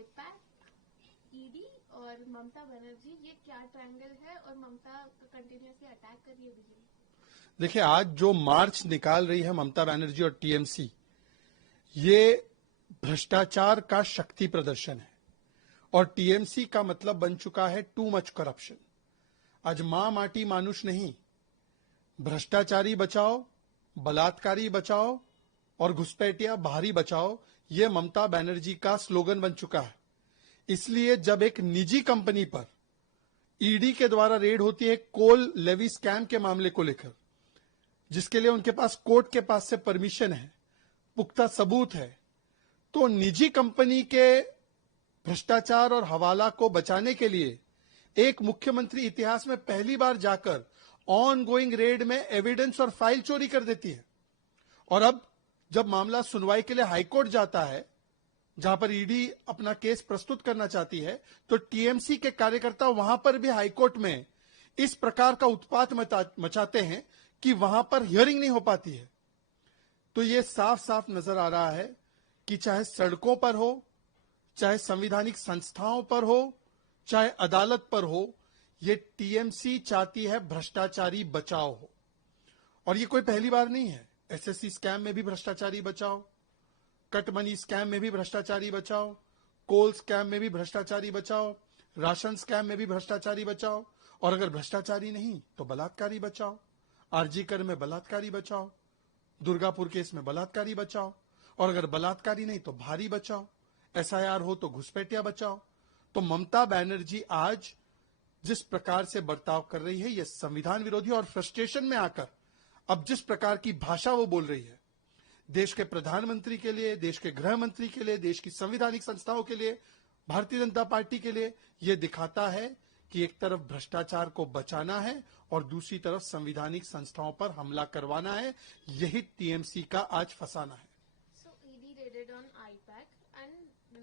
IUPAC, ED और ममता बनर्जी, ये क्या ट्रायंगल है और ममता कंटिन्यूअसली अटैक कर रही है बीजेपी? देखिए, आज जो मार्च निकाल रही है ममता बनर्जी और टीएमसी, ये भ्रष्टाचार का शक्ति प्रदर्शन है और टीएमसी का मतलब बन चुका है टू मच करप्शन। आज मां माटी मानुष नहीं, भ्रष्टाचारी बचाओ, बलात्कारी बचाओ और घुसपैठिया बाहरी बचाओ, यह ममता बनर्जी का स्लोगन बन चुका है। इसलिए जब एक निजी कंपनी पर ईडी के द्वारा रेड होती है कोल लेवी स्कैम के मामले को लेकर, जिसके लिए उनके पास कोर्ट के पास से परमिशन है, पुख्ता सबूत है, तो निजी कंपनी के भ्रष्टाचार और हवाला को बचाने के लिए एक मुख्यमंत्री इतिहास में पहली बार जाकर ऑन गोइंग रेड में एविडेंस और फाइल चोरी कर देती है। और अब जब मामला सुनवाई के लिए हाईकोर्ट जाता है, जहां पर ईडी अपना केस प्रस्तुत करना चाहती है, तो टीएमसी के कार्यकर्ता वहां पर भी हाईकोर्ट में इस प्रकार का उत्पात मचाते हैं कि वहां पर हियरिंग नहीं हो पाती है। तो यह साफ साफ नजर आ रहा है कि चाहे सड़कों पर हो, चाहे संवैधानिक संस्थाओं पर हो, चाहे अदालत पर हो, यह टीएमसी चाहती है भ्रष्टाचारी बचाओ हो। और यह कोई पहली बार नहीं है। एसएससी स्कैम में भी भ्रष्टाचारी बचाओ, कट मनी स्कैम में भी भ्रष्टाचारी बचाओ, कोल स्कैम में भी भ्रष्टाचारी बचाओ, राशन स्कैम में भी भ्रष्टाचारी बचाओ, और अगर भ्रष्टाचारी नहीं तो बलात्कारी बचाओ, आरजीकर में बलात्कारी बचाओ, दुर्गापुर केस में बलात्कारी बचाओ, और अगर बलात्कारी नहीं तो भारी बचाओ, एसआईआर हो तो घुसपैठिया बचाओ। तो ममता बनर्जी आज जिस प्रकार से बर्ताव कर रही है, यह संविधान विरोधी, और फ्रस्ट्रेशन में आकर अब जिस प्रकार की भाषा वो बोल रही है, देश के प्रधानमंत्री के लिए, देश के गृह मंत्री के लिए, देश की संवैधानिक संस्थाओं के लिए, भारतीय जनता पार्टी के लिए, यह दिखाता है कि एक तरफ भ्रष्टाचार को बचाना है और दूसरी तरफ संवैधानिक संस्थाओं पर हमला करवाना है। यही टीएमसी का आज फसाना है। So ED raided on IPAC and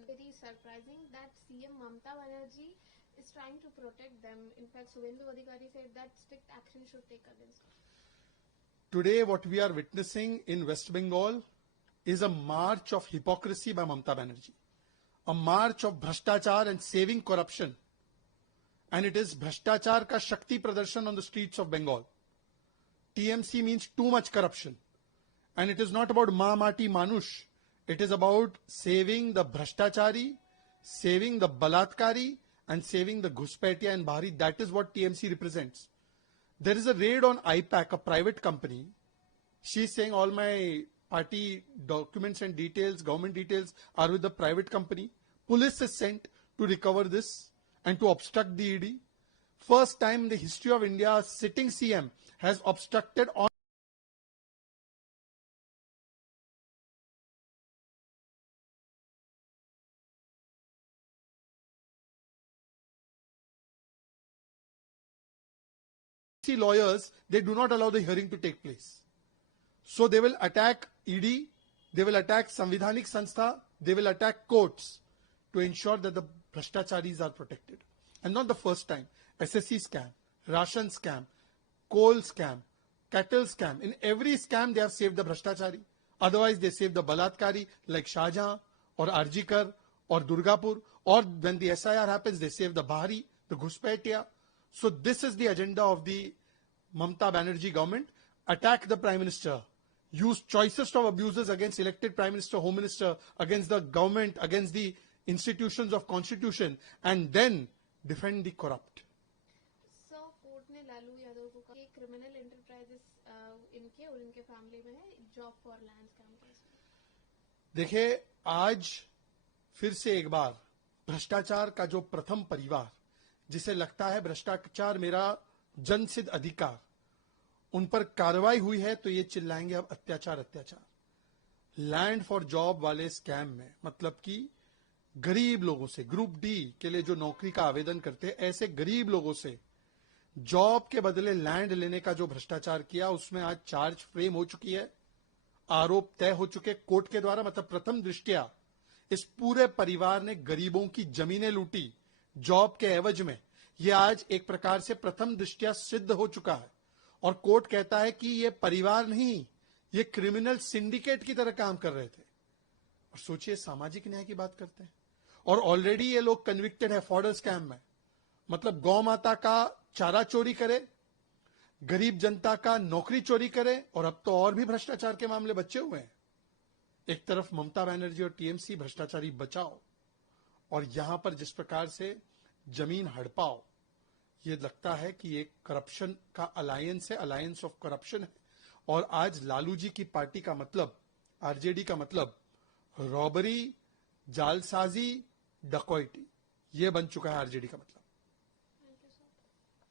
very surprising that CM Mamta Banerjee is trying to protect them. In fact, Suvendu Adhikari said that strict action should take against them. Today, what we are witnessing in West Bengal is a march of hypocrisy by Mamta Banerjee, a march of Bhrashtachar and saving corruption. And it is Bhrashtachar ka Shakti Pradarshan on the streets of Bengal. TMC means too much corruption. And it is not about Ma Mati Manush. It is about saving the Bhrashtachari, saving the Balatkari, and saving the Ghuspaitia and Bahari. That is what TMC represents. There is a raid on IPAC, a private company. She's saying all my party documents and details, government details are with the private company. Police is sent to recover this and to obstruct the ED. First time in the history of India, a sitting CM has obstructed on lawyers. They do not allow the hearing to take place. So they will attack ED, they will attack Samvidhanik Sanstha, they will attack courts to ensure that the Bhrashtacharis are protected. And not the first time. SSC scam, ration scam, coal scam, cattle scam. In every scam they have saved the Bhrashtachari. Otherwise they save the Balatkari like Shahjahan or Arjikar or Durgapur. Or when the SIR happens, they save the Bahari, the Ghuspaitia. So this is the agenda of the Mamta Banerjee government. Attack the Prime Minister. Use choicest of abuses against elected Prime Minister, Home Minister, against the government, against the institutions of constitution, and then defend the corrupt. So court ने लालू यादव को कहा कि criminal enterprises इनके और इनके family में है, job for land scam case. देखिए, आज फिर से एक बार भ्रष्टाचार का जो प्रथम परिवार, जिसे लगता है भ्रष्टाचार मेरा जनसिद्ध अधिकार, उन पर कार्रवाई हुई है, तो ये चिल्लाएंगे अब अत्याचार अत्याचार। लैंड फॉर जॉब वाले स्कैम में मतलब कि गरीब लोगों से, ग्रुप डी के लिए जो नौकरी का आवेदन करते हैं, ऐसे गरीब लोगों से जॉब के बदले लैंड लेने का जो भ्रष्टाचार किया, उसमें आज चार्ज फ्रेम हो चुकी है, आरोप तय हो चुके कोर्ट के द्वारा। मतलब प्रथम दृष्टया इस पूरे परिवार ने गरीबों की जमीनें लूटी जॉब के एवज में। यह आज एक प्रकार से प्रथम दृष्टया सिद्ध हो चुका है और कोर्ट कहता है कि यह परिवार नहीं, यह क्रिमिनल सिंडिकेट की तरह काम कर रहे थे। और सोचिए, सामाजिक न्याय की बात करते हैं और ऑलरेडी ये लोग कन्विक्टेड है फॉर्डर स्कैम में। मतलब गौ माता का चारा चोरी करे, गरीब जनता का नौकरी चोरी करे, और अब तो और भी भ्रष्टाचार के मामले बचे हुए हैं। एक तरफ ममता बनर्जी और टीएमसी भ्रष्टाचारी बचाओ, और यहां पर जिस प्रकार से जमीन हड़पाओ, ये लगता है कि एक करप्शन का अलायंस है, अलायंस ऑफ करप्शन है। और आज लालू जी की पार्टी का मतलब, आरजेडी का मतलब रॉबरी, जालसाजी, डकॉइटी, ये बन चुका है आरजेडी का मतलब।